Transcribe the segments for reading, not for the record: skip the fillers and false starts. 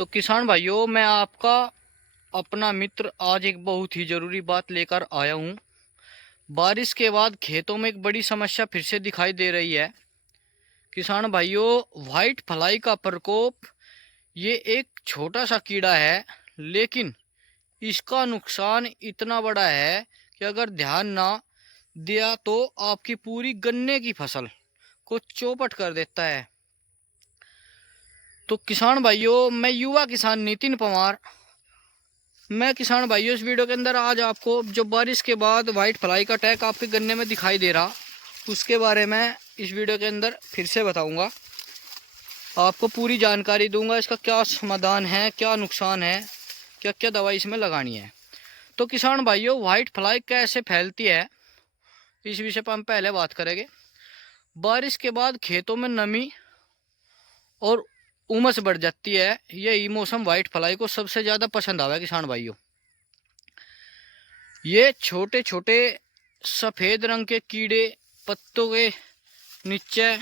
तो किसान भाइयों, मैं आपका अपना मित्र आज एक बहुत ही ज़रूरी बात लेकर आया हूँ। बारिश के बाद खेतों में एक बड़ी समस्या फिर से दिखाई दे रही है। किसान भाइयों, वाइट फ्लाई का प्रकोप ये एक छोटा सा कीड़ा है, लेकिन इसका नुकसान इतना बड़ा है कि अगर ध्यान ना दिया तो आपकी पूरी गन्ने की फसल को चौपट कर देता है। तो किसान भाइयों, मैं युवा किसान नितिन पवार, मैं किसान भाइयों इस वीडियो के अंदर आज आपको जो बारिश के बाद वाइट फ्लाई का अटैक आपके गन्ने में दिखाई दे रहा, उसके बारे में इस वीडियो के अंदर फिर से बताऊंगा। आपको पूरी जानकारी दूंगा, इसका क्या समाधान है, क्या नुकसान है, क्या क्या दवाई इसमें लगानी है। तो किसान भाइयों, वाइट फ्लाई कैसे फैलती है इस विषय पर हम पहले बात करेंगे। बारिश के बाद खेतों में नमी और उमस बढ़ जाती है। यही मौसम वाइट फ्लाई को सबसे ज़्यादा पसंद आवा है किसान भाइयों। ये छोटे छोटे सफ़ेद रंग के कीड़े पत्तों के नीचे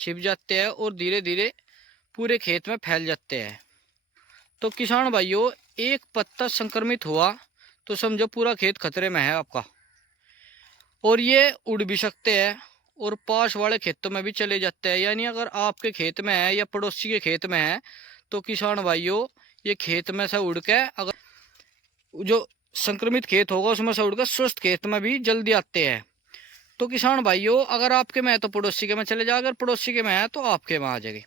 छिप जाते हैं और धीरे धीरे पूरे खेत में फैल जाते हैं। तो किसान भाइयों, एक पत्ता संक्रमित हुआ तो समझो पूरा खेत खतरे में है आपका। और ये उड़ भी सकते हैं और पास वाले खेतों में भी चले जाते हैं। यानी अगर आपके खेत में है या पड़ोसी के खेत में है तो किसान भाइयों, ये खेत में से उड़ के, अगर जो संक्रमित खेत होगा उसमें से उड़कर स्वस्थ खेत में भी जल्दी आते हैं। तो किसान भाइयों, अगर आपके में है तो पड़ोसी के में चले जाए, अगर पड़ोसी के में है तो आपके में आ जाएगी।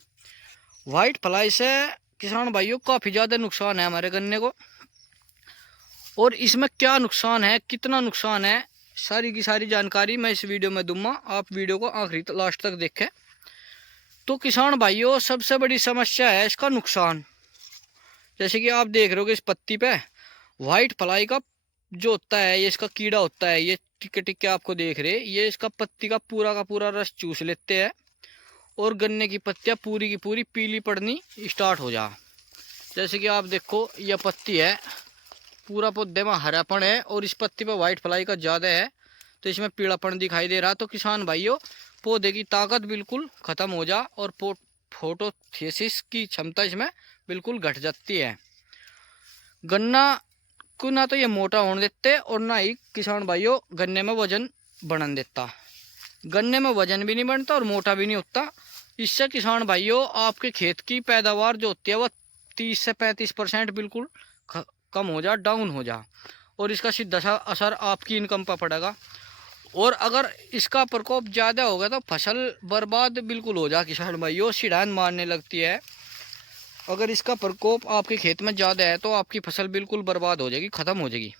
वाइट फ्लाई से किसान भाइयों काफ़ी ज़्यादा नुकसान है हमारे गन्ने को। और इसमें क्या नुकसान है, कितना नुकसान है, सारी की सारी जानकारी मैं इस वीडियो में दूंगा। आप वीडियो को आखिरी लास्ट तक देखें। तो किसान भाइयों, सबसे बड़ी समस्या है इसका नुकसान। जैसे कि आप देख रहे हो कि इस पत्ती पे वाइट फ्लाई का जो होता है, ये इसका कीड़ा होता है, ये टिक्के टिक्के आपको देख रहे, ये इसका पत्ती का पूरा रस चूस लेते हैं और गन्ने की पत्तियां पूरी की पूरी पीली पड़नी स्टार्ट हो जा। जैसे कि आप देखो, यह पत्ती है, पूरा पौधे में हरापन है और इस पत्ती पर वाइट फ्लाई का ज़्यादा है तो इसमें पीलापन दिखाई दे रहा। तो किसान भाइयों, पौधे की ताकत बिल्कुल ख़त्म हो जा और फोटोसिंथेसिस की क्षमता इसमें बिल्कुल घट जाती है। गन्ना को ना तो ये मोटा होने देते और ना ही किसान भाइयों गन्ने में वजन बढ़ने देता। गन्ने में वजन भी नहीं बढ़ता और मोटा भी नहीं होता। इससे किसान भाइयों, आपके खेत की पैदावार जो होती है वह 30 से 35% बिल्कुल कम हो जा, डाउन हो जा, और इसका सीधा सा असर आपकी इनकम पर पड़ेगा। और अगर इसका प्रकोप ज़्यादा होगा तो फसल बर्बाद बिल्कुल हो जा किसान भाइयों, सिड़ान मारने लगती है। अगर इसका प्रकोप आपके खेत में ज़्यादा है तो आपकी फसल बिल्कुल बर्बाद हो जाएगी, ख़त्म हो जाएगी।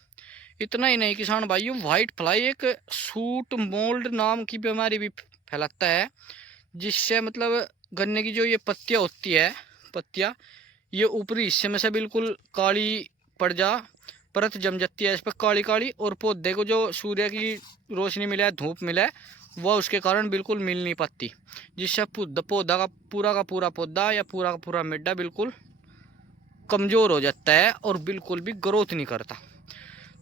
इतना ही नहीं किसान भाइयों, वाइट फ्लाई एक सूट मोल्ड नाम की बीमारी भी फैलाता है, जिससे मतलब गन्ने की जो ये पत्तियाँ होती है, पत्तियाँ ये ऊपरी हिस्से में से बिल्कुल काली पड़ जा, परत जम जाती है इस पर काली काली, और पौधे को जो सूर्य की रोशनी मिले, धूप मिले, वह उसके कारण बिल्कुल मिल नहीं पाती, जिससे पौधा का पूरा पौधा या पूरा का पूरा मिड्डा बिल्कुल कमज़ोर हो जाता है और बिल्कुल भी ग्रोथ नहीं करता।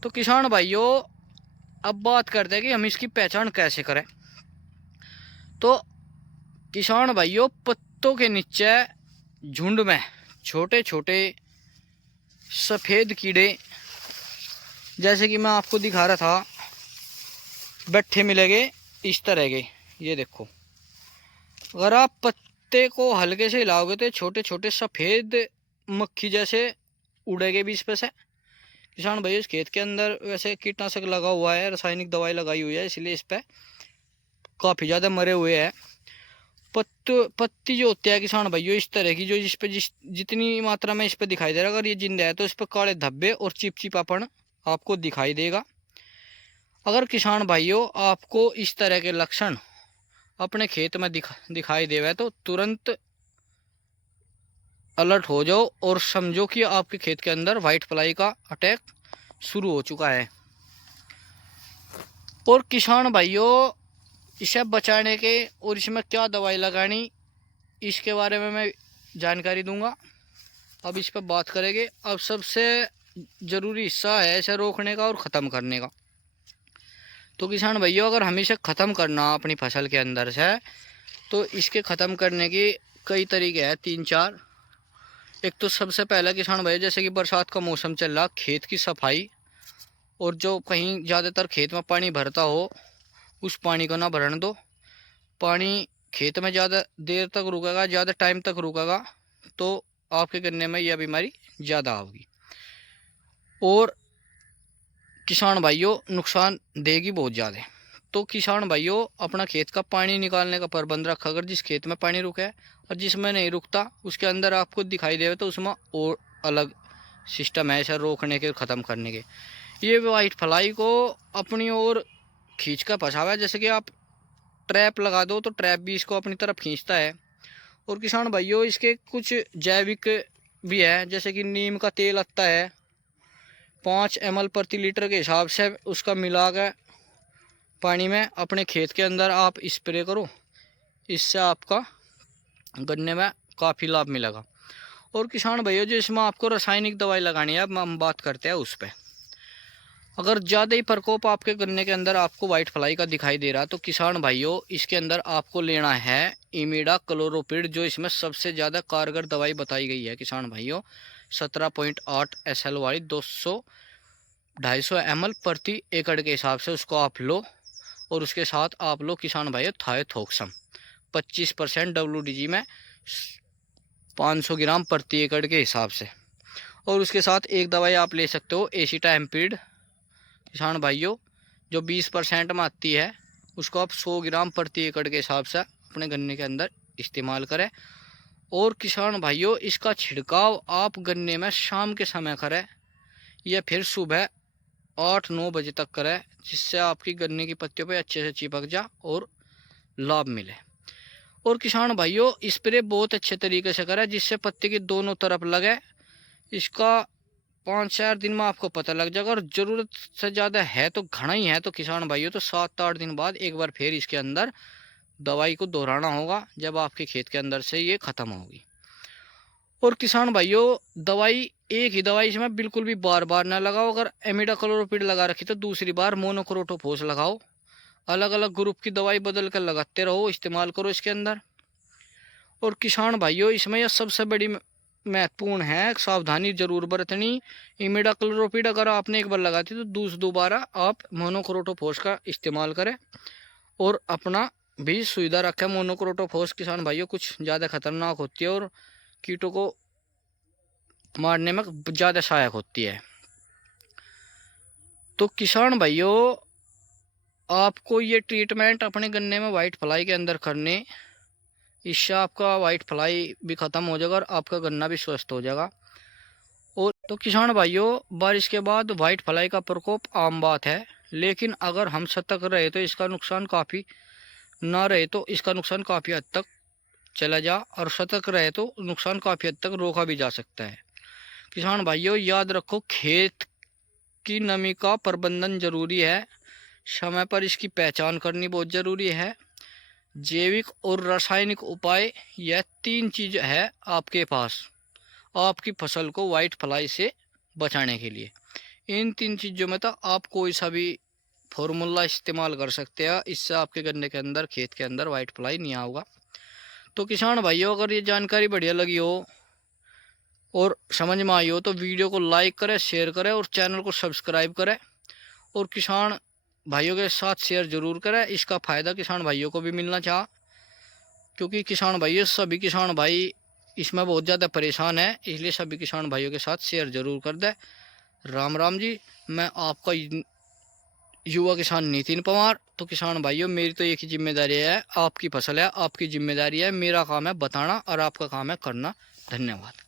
तो किसान भाइयों, अब बात करते हैं कि हम इसकी पहचान कैसे करें। तो किसान भाइयों, पत्तों के नीचे झुंड में छोटे छोटे सफ़ेद कीड़े, जैसे कि मैं आपको दिखा रहा था, बैठे मिलेंगे इस तरह के। ये देखो, अगर आप पत्ते को हल्के से हिलाओगे तो छोटे छोटे सफ़ेद मक्खी जैसे उड़ेगे भी इस पे से। किसान भाई, इस खेत के अंदर वैसे कीटनाशक लगा हुआ है, रासायनिक दवाई लगाई हुई है, इसलिए इस पे काफ़ी ज़्यादा मरे हुए हैं। पत्ती जो होती है किसान भाइयों इस तरह की, जो जितनी मात्रा में इस पे दिखाई दे रहा है, अगर ये जिंदा है तो इस पे काले धब्बे और चिपचिपापन आपको दिखाई देगा। अगर किसान भाइयों आपको इस तरह के लक्षण अपने खेत में दिखाई देवे तो तुरंत अलर्ट हो जाओ और समझो कि आपके खेत के अंदर वाइट फ्लाई का अटैक शुरू हो चुका है। और किसान भाइयों, इसे बचाने के और इसमें क्या दवाई लगानी, इसके बारे में मैं जानकारी दूंगा। अब इस पर बात करेंगे। अब सबसे ज़रूरी हिस्सा है इसे रोकने का और ख़त्म करने का। तो किसान भैया, अगर हम इसे ख़त्म करना अपनी फसल के अंदर से, तो इसके ख़त्म करने के कई तरीके हैं, 3-4। एक तो सबसे पहला किसान भाई, जैसे कि बरसात का मौसम चल रहा, खेत की सफाई, और जो कहीं ज़्यादातर खेत में पानी भरता हो उस पानी को ना भरने दो। पानी खेत में ज़्यादा देर तक रुकेगा, ज़्यादा टाइम तक रुकेगा तो आपके गन्ने में यह बीमारी ज़्यादा होगी और किसान भाइयों नुकसान देगी बहुत ज़्यादा। तो किसान भाइयों अपना खेत का पानी निकालने का प्रबंध रखा। अगर जिस खेत में पानी रुका है और जिसमें नहीं रुकता उसके अंदर आपको दिखाई देवे तो उसमें और अलग सिस्टम है ऐसा रोकने के, ख़त्म करने के। ये वाइट फ्लाई को अपनी ओर खींच कर फंसावा है। जैसे कि आप ट्रैप लगा दो तो ट्रैप भी इसको अपनी तरफ खींचता है। और किसान भाइयों इसके कुछ जैविक भी है, जैसे कि नीम का तेल आता है 5 ml प्रति लीटर के हिसाब से, उसका मिला कर पानी में अपने खेत के अंदर आप स्प्रे करो। इससे आपका गन्ने में काफ़ी लाभ मिलेगा। और किसान भाइयों जो इसमें आपको रासायनिक दवाई लगानी है, अब हम बात करते हैं उस पर। अगर ज़्यादा ही प्रकोप आपके गन्ने के अंदर आपको वाइट फ्लाई का दिखाई दे रहा तो किसान भाइयों इसके अंदर आपको लेना है इमिडा क्लोरोपिड, जो इसमें सबसे ज़्यादा कारगर दवाई बताई गई है किसान भाइयों। 17.8 SL वाली 250 ml प्रति एकड़ के हिसाब से उसको आप लो। और उसके साथ आप लो किसान भाइयों थायोथॉक्सम 25% WDG में 500 ग्राम प्रति एकड़ के हिसाब से। और उसके साथ एक दवाई आप ले सकते हो एसिटामिप्रिड किसान भाइयों, जो 20% में आती है, उसको आप 100 ग्राम प्रति एकड़ के हिसाब से अपने गन्ने के अंदर इस्तेमाल करें। और किसान भाइयों इसका छिड़काव आप गन्ने में शाम के समय करें या फिर सुबह 8-9 बजे तक करें, जिससे आपकी गन्ने की पत्तियों पे अच्छे से चिपक जा और लाभ मिले। और किसान भाइयों स्प्रे बहुत अच्छे तरीके से करें जिससे पत्ती की दोनों तरफ लगे। इसका 5-4 दिन में आपको पता लग जाएगा। और ज़रूरत से ज़्यादा है तो घना ही है तो किसान भाइयों तो 7-8 दिन बाद एक बार फिर इसके अंदर दवाई को दोहराना होगा, जब आपके खेत के अंदर से ये ख़त्म होगी। और किसान भाइयों दवाई एक ही दवाई इसमें बिल्कुल भी बार बार ना लगाओ। अगर इमिडाक्लोरोपिड लगा रखी तो दूसरी बार मोनोक्रोटोफॉस लगाओ। अलग अलग ग्रुप की दवाई बदल कर लगाते रहो, इस्तेमाल करो इसके अंदर। और किसान भाइयों इसमें यह सबसे बड़ी महत्वपूर्ण है, सावधानी जरूर बरतनी। इमिडाक्लोरोपिड अगर आपने एक बार लगाती तो दोबारा आप मोनोक्रोटोफॉस का इस्तेमाल करें और अपना भी सुविधा रखें। मोनोक्रोटोफॉस किसान भाइयों कुछ ज़्यादा खतरनाक होती है और कीटों को मारने में ज़्यादा सहायक होती है। तो किसान भाइयों आपको ये ट्रीटमेंट अपने गन्ने में वाइट फ्लाई के अंदर करने, इससे आपका वाइट फ्लाई भी ख़त्म हो जाएगा और आपका गन्ना भी स्वस्थ हो जाएगा। और तो किसान भाइयों बारिश के बाद वाइट फ्लाई का प्रकोप आम बात है, लेकिन अगर हम सतर्क रहे तो इसका नुकसान काफ़ी ना रहे तो इसका नुकसान काफ़ी हद तक चला जा, और सतर्क रहे तो नुकसान काफ़ी हद तक रोका भी जा सकता है। किसान भाइयों याद रखो खेत की नमी का प्रबंधन जरूरी है, समय पर इसकी पहचान करनी बहुत ज़रूरी है। जैविक और रासायनिक उपाय यह 3 चीज़ है आपके पास आपकी फसल को वाइट फ्लाई से बचाने के लिए। इन 3 चीज़ों में तो आप कोई सा भी फॉर्मूला इस्तेमाल कर सकते हैं, इससे आपके गन्ने के अंदर खेत के अंदर वाइट फ्लाई नहीं आएगा। तो किसान भाइयों अगर ये जानकारी बढ़िया लगी हो और समझ में आई हो तो वीडियो को लाइक करें, शेयर करें और चैनल को सब्सक्राइब करें। और किसान भाइयों के साथ शेयर ज़रूर करें, इसका फ़ायदा किसान भाइयों को भी मिलना चाह, क्योंकि किसान भाइयों सभी किसान भाई इसमें बहुत ज़्यादा परेशान है, इसलिए सभी किसान भाइयों के साथ शेयर ज़रूर कर दें। राम राम जी, मैं आपका युवा किसान नितिन पवार। तो किसान भाइयों मेरी तो एक ही जिम्मेदारी है, आपकी फसल है, आपकी जिम्मेदारी है, मेरा काम है बताना और आपका काम है करना। धन्यवाद।